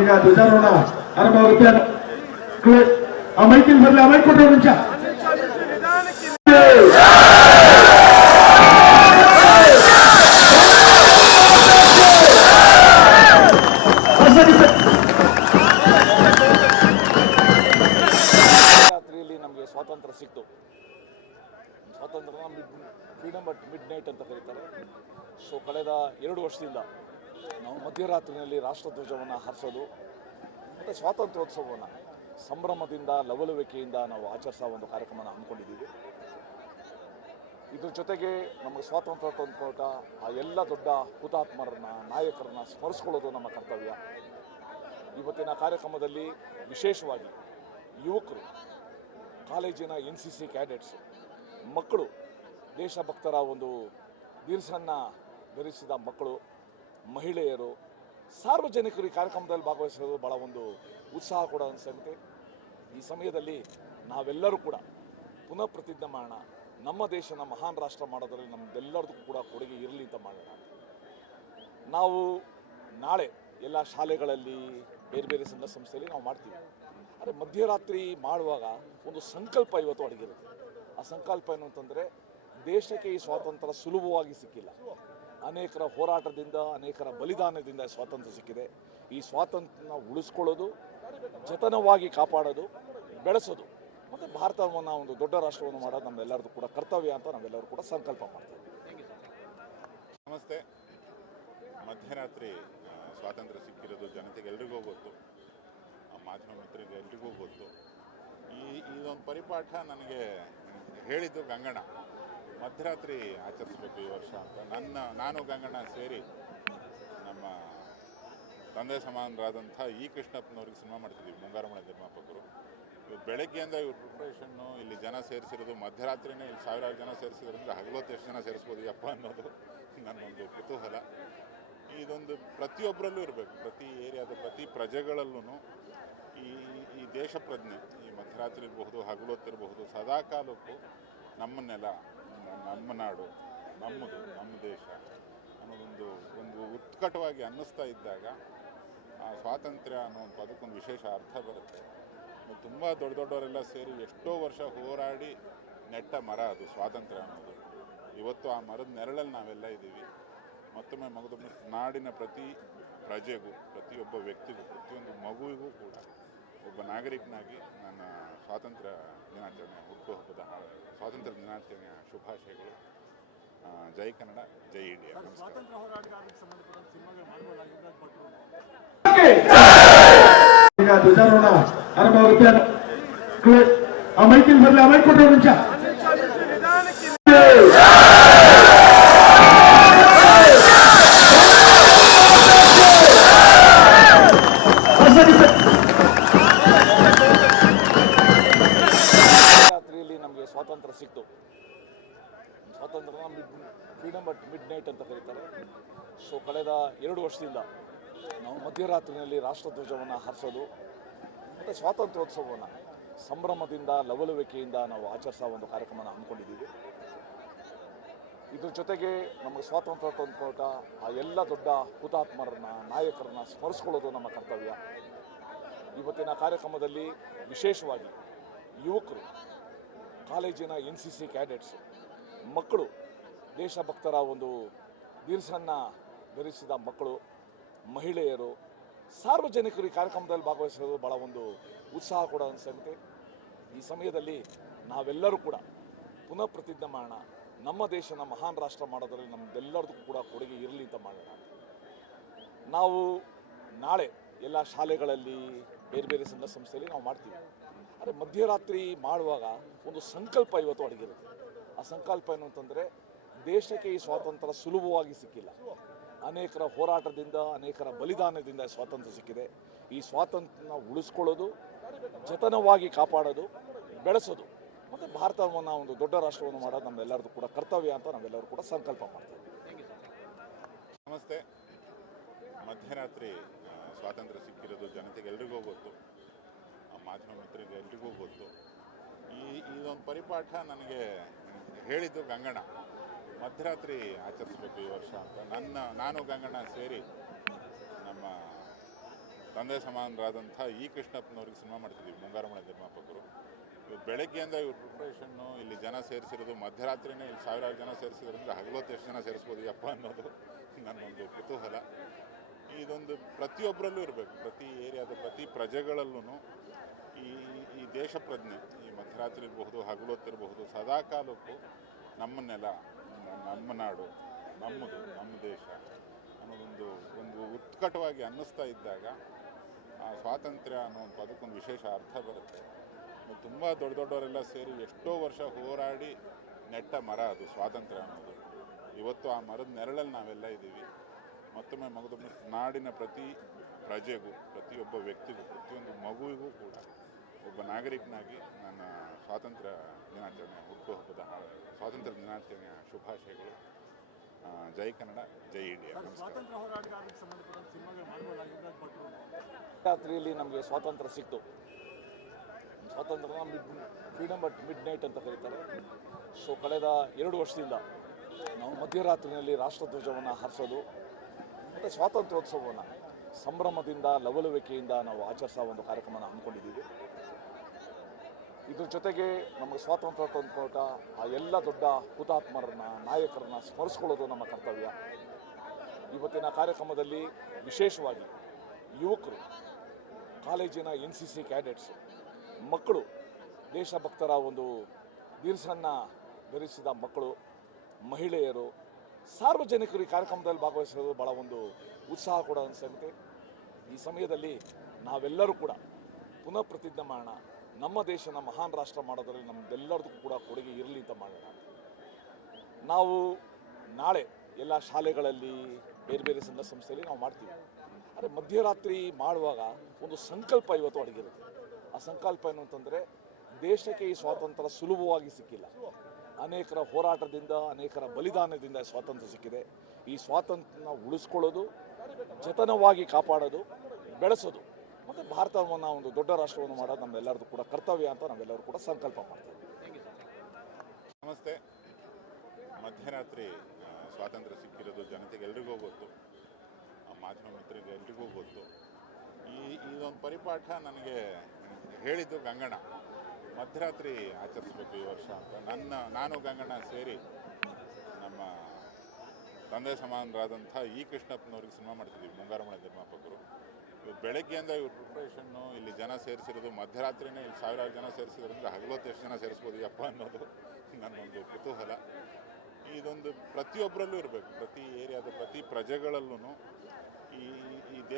ಈಗ ಧ್ವಜಾರೋಹಣ ಆರಂಭವಾಗುತ್ತೆ. ಆ ಮೈಕಿನ ಬರಲಿ, ಆ ಮೈಕ್ ಕೊಟ್ಟರೆ ನಿಮಿಷ. ರಾತ್ರಿಯಲ್ಲಿ ನಮಗೆ ಸ್ವಾತಂತ್ರ್ಯ ಸಿಕ್ತು. ಸ್ವಾತಂತ್ರ್ಯ ಫ್ರೀಡಮ್ ಅಟ್ ಮಿಡ್ ನೈಟ್ ಅಂತ ಕರೀತಾರೆ. ಸೊ ಕಳೆದ 2 ವರ್ಷದಿಂದ ನಾವು ಮಧ್ಯರಾತ್ರಿಯಲ್ಲಿ ರಾಷ್ಟ್ರಧ್ವಜವನ್ನು ಹಾರಿಸೋದು ಮತ್ತು ಸ್ವಾತಂತ್ರ್ಯೋತ್ಸವವನ್ನು ಸಂಭ್ರಮದಿಂದ ಲವಲವಿಕೆಯಿಂದ ನಾವು ಆಚರಿಸೋ ಒಂದು ಕಾರ್ಯಕ್ರಮನ ಹಮ್ಮಿಕೊಂಡಿದ್ದೀವಿ. ಇದ್ರ ಜೊತೆಗೆ ನಮಗೆ ಸ್ವಾತಂತ್ರ್ಯ ತಂದುಕೊಟ್ಟ ಆ ಎಲ್ಲ ದೊಡ್ಡ ಹುತಾತ್ಮರನ್ನ, ನಾಯಕರನ್ನ ಸ್ಮರಿಸ್ಕೊಳ್ಳೋದು ನಮ್ಮ ಕರ್ತವ್ಯ. ಇವತ್ತಿನ ಕಾರ್ಯಕ್ರಮದಲ್ಲಿ ವಿಶೇಷವಾಗಿ ಯುವಕರು, ಕಾಲೇಜಿನ NCC ಕ್ಯಾಡೆಟ್ಸು, ಮಕ್ಕಳು, ದೇಶಭಕ್ತರ ಒಂದು ದಿರಿಸನ್ನು ಧರಿಸಿದ ಮಕ್ಕಳು, ಮಹಿಳೆಯರು, ಸಾರ್ವಜನಿಕರು ಈ ಕಾರ್ಯಕ್ರಮದಲ್ಲಿ ಭಾಗವಹಿಸೋದು ಭಾಳ ಒಂದು ಉತ್ಸಾಹ ಕೂಡ ಅನಿಸುತ್ತೆ. ಈ ಸಮಯದಲ್ಲಿ ನಾವೆಲ್ಲರೂ ಕೂಡ ಪುನಃ ಪ್ರತಿಜ್ಞೆ ಮಾಡೋಣ, ನಮ್ಮ ದೇಶನ ಮಹಾನ್ ರಾಷ್ಟ್ರ ಮಾಡೋದ್ರಲ್ಲಿ ನಮ್ಮೆಲ್ಲರಿಗೂ ಕೂಡ ಕೊಡುಗೆ ಇರಲಿ ಅಂತ ಮಾಡೋಣ. ನಾವು ನಾಳೆ ಎಲ್ಲ ಶಾಲೆಗಳಲ್ಲಿ, ಬೇರೆ ಬೇರೆ ಸಂಘ ಸಂಸ್ಥೆಯಲ್ಲಿ ನಾವು ಮಾಡ್ತೀವಿ. ಆದರೆ ಮಧ್ಯರಾತ್ರಿ ಮಾಡುವಾಗ ಒಂದು ಸಂಕಲ್ಪ ಇವತ್ತು ಅಡಗಿರುತ್ತೆ. ಆ ಸಂಕಲ್ಪ ಏನು ಅಂತಂದರೆ, ದೇಶಕ್ಕೆ ಈ ಸ್ವಾತಂತ್ರ್ಯ ಸುಲಭವಾಗಿ ಸಿಕ್ಕಿಲ್ಲ. ಅನೇಕರ ಹೋರಾಟದಿಂದ, ಅನೇಕರ ಬಲಿದಾನದಿಂದ ಸ್ವಾತಂತ್ರ್ಯ ಸಿಕ್ಕಿದೆ. ಈ ಸ್ವಾತಂತ್ರ್ಯನ ಉಳಿಸ್ಕೊಳ್ಳೋದು, ಜತನವಾಗಿ ಕಾಪಾಡೋದು, ಬೆಳೆಸೋದು ಮತ್ತು ಭಾರತವನ್ನು ಒಂದು ದೊಡ್ಡ ರಾಷ್ಟ್ರವನ್ನು ಮಾಡೋದು ನಮ್ಮೆಲ್ಲರದು ಕೂಡ ಕರ್ತವ್ಯ ಅಂತ ನಾವೆಲ್ಲರೂ ಕೂಡ ಸಂಕಲ್ಪ ಮಾಡ್ತೀವಿ. ನಮಸ್ತೆ. ಮಧ್ಯರಾತ್ರಿ ಸ್ವಾತಂತ್ರ್ಯ ಸಿಕ್ಕಿರೋದು ಜನತೆಗೆ ಎಲ್ರಿಗೂ ಗೊತ್ತು, ಮಾಧ್ಯಮ ಮಿತ್ರರಿಗೆ ಎಲ್ರಿಗೂ ಗೊತ್ತು. ಇದೊಂದು ಪರಿಪಾಠ ನನಗೆ ಹೇಳಿದ್ದು ಗಂಗಣ್ಣ, ಮಧ್ಯರಾತ್ರಿ ಆಚರಿಸ್ಬೇಕು ಈ ವರ್ಷ ಅಂತ. ನಾನು ಗಂಗಣ್ಣ ಸೇರಿ ನಮ್ಮ ತಂದೆ ಸಮಾನರಾದಂಥ ಕೃಷ್ಣಪ್ಪನವ್ರಿಗೆ ಸಿನಿಮಾ ಮಾಡ್ತಿದ್ದೀವಿ, ಮುಂಗಾರು ಮಳೆ ನಿರ್ಮಾಪಕರು. ಇವತ್ತು ಬೆಳಗ್ಗೆಯಿಂದ ಇವ್ರ ಪ್ರಿಪ್ರೇಷನ್ನು, ಇಲ್ಲಿ ಜನ ಸೇರಿಸಿರೋದು, ಮಧ್ಯರಾತ್ರಿನೇ ಇಲ್ಲಿ 1000 ಜನ ಸೇರಿಸಿದ್ರಿಂದ ಹಗಲೊತ್ತು ಎಷ್ಟು ಜನ ಸೇರಿಸ್ಬೋದು ಯಪ್ಪ ಅನ್ನೋದು ನನ್ನೊಂದು ಕುತೂಹಲ. ಇದೊಂದು ಪ್ರತಿಯೊಬ್ಬರಲ್ಲೂ ಇರಬೇಕು, ಪ್ರತಿ ಏರಿಯಾದ ಪ್ರತಿ ಪ್ರಜೆಗಳಲ್ಲೂ ಈ ದೇಶ ಪ್ರಜ್ಞೆ, ಈ ಮಧ್ಯರಾತ್ರಿ ಇರಬಹುದು, ಹಗಲೊತ್ತಿರಬಹುದು, ಸದಾ ಕಾಲಕ್ಕೂ ನಮ್ಮ ನೆಲ, ನಮ್ಮ ನಾಡು, ನಮ್ಮದು, ನಮ್ಮ ದೇಶ ಅನ್ನೋದೊಂದು ಉತ್ಕಟವಾಗಿ ಅನ್ನಿಸ್ತಾ ಇದ್ದಾಗ ಆ ಸ್ವಾತಂತ್ರ್ಯ ಅನ್ನೋ ಒಂದು ಪದಕ್ಕೊಂದು ವಿಶೇಷ ಅರ್ಥ ಬರುತ್ತೆ. ತುಂಬ ದೊಡ್ಡವರೆಲ್ಲ ಸೇರಿ ಎಷ್ಟೋ ವರ್ಷ ಹೋರಾಡಿ ನೆಟ್ಟ ಮರ ಅದು ಸ್ವಾತಂತ್ರ್ಯ ಅನ್ನೋದು. ಇವತ್ತು ಆ ಮರದ ನೆರಳಲ್ಲಿ ನಾವೆಲ್ಲ ಇದ್ದೀವಿ. ಮತ್ತೊಮ್ಮೆ ನಾಡಿನ ಪ್ರತಿ ಪ್ರಜೆಗೂ, ಪ್ರತಿಯೊಬ್ಬ ವ್ಯಕ್ತಿಗೂ, ಪ್ರತಿಯೊಂದು ಮಗುವಿಗೂ ಕೂಡ ಒಬ್ಬ ನಾಗರಿಕನಾಗಿ ನನ್ನ ಸ್ವಾತಂತ್ರ್ಯ ದಿನಾಚರಣೆ, ಹುಟ್ಟುಹಬ್ಬದ ಸ್ವಾತಂತ್ರ್ಯ ದಿನಾಚರಣೆಯ ಶುಭಾಶಯಗಳು. ಜೈ ಕನ್ನಡ, ಜೈ ಇಂಡಿಯಾ. ಸ್ವಾತಂತ್ರ್ಯ ಹೋರಾಟಗಾರರಿಗೆ ಸಂಬಂಧಪಟ್ಟ ಸಿನಿಮಾಗಳು ಮಾಡಬಹುದಾಗಿದೆ. ಈಗ ಧ್ವಜಾರೋಹಣ ಆರಂಭವಾಗುತ್ತೆ. ಆ ಮೈಕಿನ ಬರಲಿ, ಆ ಮೈಕ್ ಕೊಟ್ಟರೆ ನಿಮಿಷ. ರಾತ್ರಿಯಲ್ಲಿ ನಮಗೆ ಸ್ವಾತಂತ್ರ್ಯ ಸಿಕ್ತು. ಸ್ವಾತಂತ್ರ್ಯ ಫ್ರೀಡಮ್ ಅಟ್ ಮಿಡ್ ನೈಟ್ ಅಂತ ಕರೀತಾರೆ. ಸೊ ಕಳೆದ 2 ವರ್ಷದಿಂದ ನಾವು ಮಧ್ಯರಾತ್ರಿಯಲ್ಲಿ ರಾಷ್ಟ್ರಧ್ವಜವನ್ನು ಹಾರಿಸೋದು ಮತ್ತು ಸ್ವಾತಂತ್ರ್ಯೋತ್ಸವವನ್ನು ಸಂಭ್ರಮದಿಂದ ಲವಲವಿಕೆಯಿಂದ ನಾವು ಆಚರಿಸೋ ಒಂದು ಕಾರ್ಯಕ್ರಮನ ಹಮ್ಮಿಕೊಂಡಿದ್ದೀವಿ. ಇದ್ರ ಜೊತೆಗೆ ನಮಗೆ ಸ್ವಾತಂತ್ರ್ಯ ತಂದುಕೊಟ್ಟ ಆ ಎಲ್ಲ ದೊಡ್ಡ ಹುತಾತ್ಮರನ್ನ, ನಾಯಕರನ್ನ ಸ್ಮರಿಸ್ಕೊಳ್ಳೋದು ನಮ್ಮ ಕರ್ತವ್ಯ. ಇವತ್ತಿನ ಕಾರ್ಯಕ್ರಮದಲ್ಲಿ ವಿಶೇಷವಾಗಿ ಯುವಕರು, ಕಾಲೇಜಿನ NCC ಕ್ಯಾಡೆಟ್ಸು, ಮಕ್ಕಳು, ದೇಶಭಕ್ತರ ಒಂದು ದಿರಿಸನ್ನು ಧರಿಸಿದ ಮಕ್ಕಳು, ಮಹಿಳೆಯರು, ಸಾರ್ವಜನಿಕರು ಈ ಕಾರ್ಯಕ್ರಮದಲ್ಲಿ ಭಾಗವಹಿಸೋದು ಭಾಳ ಒಂದು ಉತ್ಸಾಹ ಕೂಡ ಅನಿಸುತ್ತೆ. ಈ ಸಮಯದಲ್ಲಿ ನಾವೆಲ್ಲರೂ ಕೂಡ ಪುನಃ ಪ್ರತಿಜ್ಞೆ ಮಾಡೋಣ, ನಮ್ಮ ದೇಶನ ಮಹಾನ್ ರಾಷ್ಟ್ರ ಮಾಡೋದ್ರಲ್ಲಿ ನಮ್ಮೆಲ್ಲರಿಗೂ ಕೂಡ ಕೊಡುಗೆ ಇರಲಿ ಅಂತ ಮಾಡೋಣ. ನಾವು ನಾಳೆ ಎಲ್ಲ ಶಾಲೆಗಳಲ್ಲಿ, ಬೇರೆ ಬೇರೆ ಸಂಘ ಸಂಸ್ಥೆಯಲ್ಲಿ ನಾವು ಮಾಡ್ತೀವಿ. ಆದರೆ ಮಧ್ಯರಾತ್ರಿ ಮಾಡುವಾಗ ಒಂದು ಸಂಕಲ್ಪ ಇವತ್ತು ಅಡಗಿರುತ್ತೆ. ಆ ಸಂಕಲ್ಪ ಏನು ಅಂತಂದರೆ, ದೇಶಕ್ಕೆ ಈ ಸ್ವಾತಂತ್ರ್ಯ ಸುಲಭವಾಗಿ ಸಿಕ್ಕಿಲ್ಲ. ಅನೇಕರ ಹೋರಾಟದಿಂದ, ಅನೇಕರ ಬಲಿದಾನದಿಂದ ಸ್ವಾತಂತ್ರ್ಯ ಸಿಕ್ಕಿದೆ. ಈ ಸ್ವಾತಂತ್ರ್ಯನ ಉಳಿಸ್ಕೊಳ್ಳೋದು, ಜತನವಾಗಿ ಕಾಪಾಡೋದು, ಬೆಳೆಸೋದು ಮತ್ತು ಭಾರತವನ್ನು ಒಂದು ದೊಡ್ಡ ರಾಷ್ಟ್ರವನ್ನು ಮಾಡೋದು ನಮ್ಮೆಲ್ಲರದು ಕೂಡ ಕರ್ತವ್ಯ ಅಂತ ನಾವೆಲ್ಲರೂ ಕೂಡ ಸಂಕಲ್ಪ ಮಾಡ್ತೀವಿ. ನಮಸ್ತೆ. ಮಧ್ಯರಾತ್ರಿ ಸ್ವಾತಂತ್ರ್ಯ ಸಿಕ್ಕಿರೋದು ಜನತೆಗೆ ಎಲ್ರಿಗೂ ಗೊತ್ತು, ಮಾಧ್ಯಮ ಮಿತ್ರರಿಗೆ ಎಲ್ರಿಗೂ ಗೊತ್ತು. ಇದೊಂದು ಪರಿಪಾಠ ನನಗೆ ಹೇಳಿದ್ದು ಗಂಗಣ್ಣ, ಮಧ್ಯರಾತ್ರಿ ಆಚರಿಸ್ಬೇಕು ಈ ವರ್ಷ ಅಂತ. ನಾನು ಗಂಗಣ್ಣ ಸೇರಿ ನಮ್ಮ ತಂದೆ ಸಮಾನರಾದಂಥ ಇ ಕೃಷ್ಣಪ್ಪನವ್ರಿಗೆ ಸಿನಿಮಾ ಮಾಡ್ತಿದ್ದೀವಿ ಮುಂಗಾರು ಮಳೆ ನಿರ್ಮಾಪಕರು. ಇವತ್ತು ಬೆಳಗ್ಗೆಯಿಂದ ಇವ್ರ ಪ್ರಿಪ್ರೇಷನ್ನು, ಇಲ್ಲಿ ಜನ ಸೇರಿಸಿರೋದು, ಮಧ್ಯರಾತ್ರಿನೇ ಇಲ್ಲಿ ಸಾವಿರಾರು ಜನ ಸೇರಿಸಿದ್ರಿಂದ ಹಗಲೊತ್ತು ಎಷ್ಟು ಜನ ಸೇರಿಸ್ಬೋದು ಯಪ್ಪ ಅನ್ನೋದು ನನ್ನೊಂದು ಕುತೂಹಲ. ಇದೊಂದು ಪ್ರತಿಯೊಬ್ಬರಲ್ಲೂ ಇರಬೇಕು, ಪ್ರತಿ ಏರಿಯಾದ ಪ್ರತಿ ಪ್ರಜೆಗಳಲ್ಲೂ ಈ ದೇಶ ಪ್ರಜ್ಞೆ, ಈ ಮಧ್ಯರಾತ್ರಿ ಇರಬಹುದು, ಹಗಲೊತ್ತಿರಬಹುದು, ಸದಾಕಾಲಕ್ಕೂ ನಮ್ಮ ನೆಲ, ನಮ್ಮ ನಾಡು, ನಮ್ಮದು, ನಮ್ಮ ದೇಶ ಅನ್ನೋದೊಂದು ಉತ್ಕಟವಾಗಿ ಅನ್ನಿಸ್ತಾ ಇದ್ದಾಗ ಆ ಸ್ವಾತಂತ್ರ್ಯ ಅನ್ನೋ ಒಂದು ಪದಕ್ಕೊಂದು ವಿಶೇಷ ಅರ್ಥ ಬರುತ್ತೆ. ತುಂಬ ದೊಡ್ಡವರೆಲ್ಲ ಸೇರಿ ಎಷ್ಟೋ ವರ್ಷ ಹೋರಾಡಿ ನೆಟ್ಟ ಮರ ಅದು ಸ್ವಾತಂತ್ರ್ಯ ಅನ್ನೋದು. ಇವತ್ತು ಆ ಮರದ ನೆರಳಲ್ಲಿ ನಾವೆಲ್ಲ ಇದ್ದೀವಿ. ಮತ್ತೊಮ್ಮೆ ನಾಡಿನ ಪ್ರತಿ ಪ್ರಜೆಗೂ, ಪ್ರತಿಯೊಬ್ಬ ವ್ಯಕ್ತಿಗೂ, ಪ್ರತಿಯೊಂದು ಮಗುವಿಗೂ ಕೂಡ ಒಬ್ಬ ನಾಗರಿಕನಾಗಿ ನನ್ನ ಸ್ವಾತಂತ್ರ್ಯ ದಿನಾಚರಣೆ, ಹುಟ್ಟುಹಬ್ಬದ ಸ್ವಾತಂತ್ರ್ಯ ದಿನಾಚರಣೆಯ ಶುಭಾಶಯಗಳು. ಜೈ ಕನ್ನಡ, ಜೈ ಇಂಡಿಯಾ. ಸ್ವಾತಂತ್ರ್ಯ ಹೋರಾಟಗಾರರಿಗೆ ಸಂಬಂಧಪಟ್ಟ ಸಿನಿಮಾಗಳು ಮಾಡಬಹುದಾಗಿದ್ದು ರಾತ್ರಿಯಲ್ಲಿ ನಮಗೆ ಸ್ವಾತಂತ್ರ್ಯ ಸಿಕ್ತು. ಸ್ವಾತಂತ್ರ್ಯನ ಫ್ರೀಡಮ್ ಅಟ್ ಮಿಡ್ ನೈಟ್ ಅಂತ ಕರೀತಾರೆ. ಸೊ ಕಳೆದ 2 ವರ್ಷದಿಂದ ನಾವು ಮಧ್ಯರಾತ್ರಿಯಲ್ಲಿ ರಾಷ್ಟ್ರಧ್ವಜವನ್ನು ಹಾರಿಸೋದು ಮತ್ತು ಸ್ವಾತಂತ್ರ್ಯೋತ್ಸವವನ್ನು ಸಂಭ್ರಮದಿಂದ, ಲವಲವಿಕೆಯಿಂದ ನಾವು ಆಚರಿಸೋ ಒಂದು ಕಾರ್ಯಕ್ರಮನ ಹಮ್ಮಿಕೊಂಡಿದ್ದೀವಿ. ಇದ್ರ ಜೊತೆಗೆ ನಮಗೆ ಸ್ವಾತಂತ್ರ್ಯ ತಂದುಕೊಟ್ಟ ಆ ಎಲ್ಲ ದೊಡ್ಡ ಹುತಾತ್ಮರನ್ನ, ನಾಯಕರನ್ನ ಸ್ಮರಿಸ್ಕೊಳ್ಳೋದು ನಮ್ಮ ಕರ್ತವ್ಯ. ಇವತ್ತಿನ ಕಾರ್ಯಕ್ರಮದಲ್ಲಿ ವಿಶೇಷವಾಗಿ ಯುವಕರು, ಕಾಲೇಜಿನ NCC ಕ್ಯಾಡೆಟ್ಸು, ಮಕ್ಕಳು, ದೇಶಭಕ್ತರ ಒಂದು ದಿರಿಸನ್ನು ಧರಿಸಿದ ಮಕ್ಕಳು, ಮಹಿಳೆಯರು, ಸಾರ್ವಜನಿಕರು ಈ ಕಾರ್ಯಕ್ರಮದಲ್ಲಿ ಭಾಗವಹಿಸೋದು ಭಾಳ ಒಂದು ಉತ್ಸಾಹ ಕೂಡ ಅನಿಸುತ್ತೆ. ಈ ಸಮಯದಲ್ಲಿ ನಾವೆಲ್ಲರೂ ಕೂಡ ಪುನಃ ಪ್ರತಿಜ್ಞೆ ಮಾಡೋಣ, ನಮ್ಮ ದೇಶನ ಮಹಾನ್ ರಾಷ್ಟ್ರ ಮಾಡೋದ್ರಲ್ಲಿ ನಮ್ಮೆಲ್ಲರಿಗೂ ಕೂಡ ಕೊಡುಗೆ ಇರಲಿ ಅಂತ ಮಾಡೋಣ. ನಾವು ನಾಳೆ ಎಲ್ಲ ಶಾಲೆಗಳಲ್ಲಿ, ಬೇರೆ ಬೇರೆ ಸಂಘ ಸಂಸ್ಥೆಯಲ್ಲಿ ನಾವು ಮಾಡ್ತೀವಿ. ಆದರೆ ಮಧ್ಯರಾತ್ರಿ ಮಾಡುವಾಗ ಒಂದು ಸಂಕಲ್ಪ ಇವತ್ತು ಅಡಗಿರುತ್ತೆ. ಆ ಸಂಕಲ್ಪ ಏನು ಅಂತಂದರೆ, ದೇಶಕ್ಕೆ ಈ ಸ್ವಾತಂತ್ರ್ಯ ಸುಲಭವಾಗಿ ಸಿಕ್ಕಿಲ್ಲ. ಅನೇಕರ ಹೋರಾಟದಿಂದ, ಅನೇಕರ ಬಲಿದಾನದಿಂದ ಸ್ವಾತಂತ್ರ್ಯ ಸಿಕ್ಕಿದೆ. ಈ ಸ್ವಾತಂತ್ರ್ಯನ ಉಳಿಸ್ಕೊಳ್ಳೋದು, ಜತನವಾಗಿ ಕಾಪಾಡೋದು, ಬೆಳೆಸೋದು ಮತ್ತು ಭಾರತವನ್ನು ಒಂದು ದೊಡ್ಡ ರಾಷ್ಟ್ರವನ್ನು ಮಾಡೋದು ನಮ್ಮೆಲ್ಲರದು ಕೂಡ ಕರ್ತವ್ಯ ಅಂತ ನಾವೆಲ್ಲರೂ ಕೂಡ ಸಂಕಲ್ಪ ಮಾಡ್ತೀವಿ. ನಮಸ್ತೆ. ಮಧ್ಯರಾತ್ರಿ ಸ್ವಾತಂತ್ರ್ಯ ಸಿಕ್ಕಿರೋದು ಜನತೆಗೆ ಎಲ್ರಿಗೂ ಗೊತ್ತು, ಮಾಧ್ಯಮ ಮಿತ್ರರಿಗೆ ಎಲ್ರಿಗೂ ಗೊತ್ತು. ಇದೊಂದು ಪರಿಪಾಠ ನನಗೆ ಹೇಳಿದ್ದು ಗಂಗಣ್ಣ, ಮಧ್ಯರಾತ್ರಿ ಆಚರಿಸ್ಬೇಕು ಈ ವರ್ಷ ಅಂತ. ನಾನು ಗಂಗಣ್ಣ ಸೇರಿ ನಮ್ಮ ತಂದೆ ಸಮಾನರಾದಂಥ ಇ ಕೃಷ್ಣಪ್ಪನವ್ರಿಗೆ ಸಿನಿಮಾ ಮಾಡ್ತಿದ್ದೀವಿ ಮುಂಗಾರು ಮಳೆ ನಿರ್ಮಾಪಕರು. ಇವತ್ತು ಬೆಳಗ್ಗೆಯಿಂದ ಇವ್ರ ಪ್ರಿಪ್ರೇಷನ್ನು, ಇಲ್ಲಿ ಜನ ಸೇರಿಸಿರೋದು, ಮಧ್ಯರಾತ್ರಿನೇ ಇಲ್ಲಿ ಸಾವಿರಾರು ಜನ ಸೇರಿಸಿದ್ರಿಂದ ಹಗಲೊತ್ತು ಎಷ್ಟು ಜನ ಸೇರಿಸ್ಬೋದು ಯಪ್ಪ ಅನ್ನೋದು ನನ್ನೊಂದು ಕುತೂಹಲ. ಇದೊಂದು ಪ್ರತಿಯೊಬ್ಬರಲ್ಲೂ ಇರಬೇಕು, ಪ್ರತಿ ಏರಿಯಾದ ಪ್ರತಿ ಪ್ರಜೆಗಳಲ್ಲೂ ಈ ದೇಶ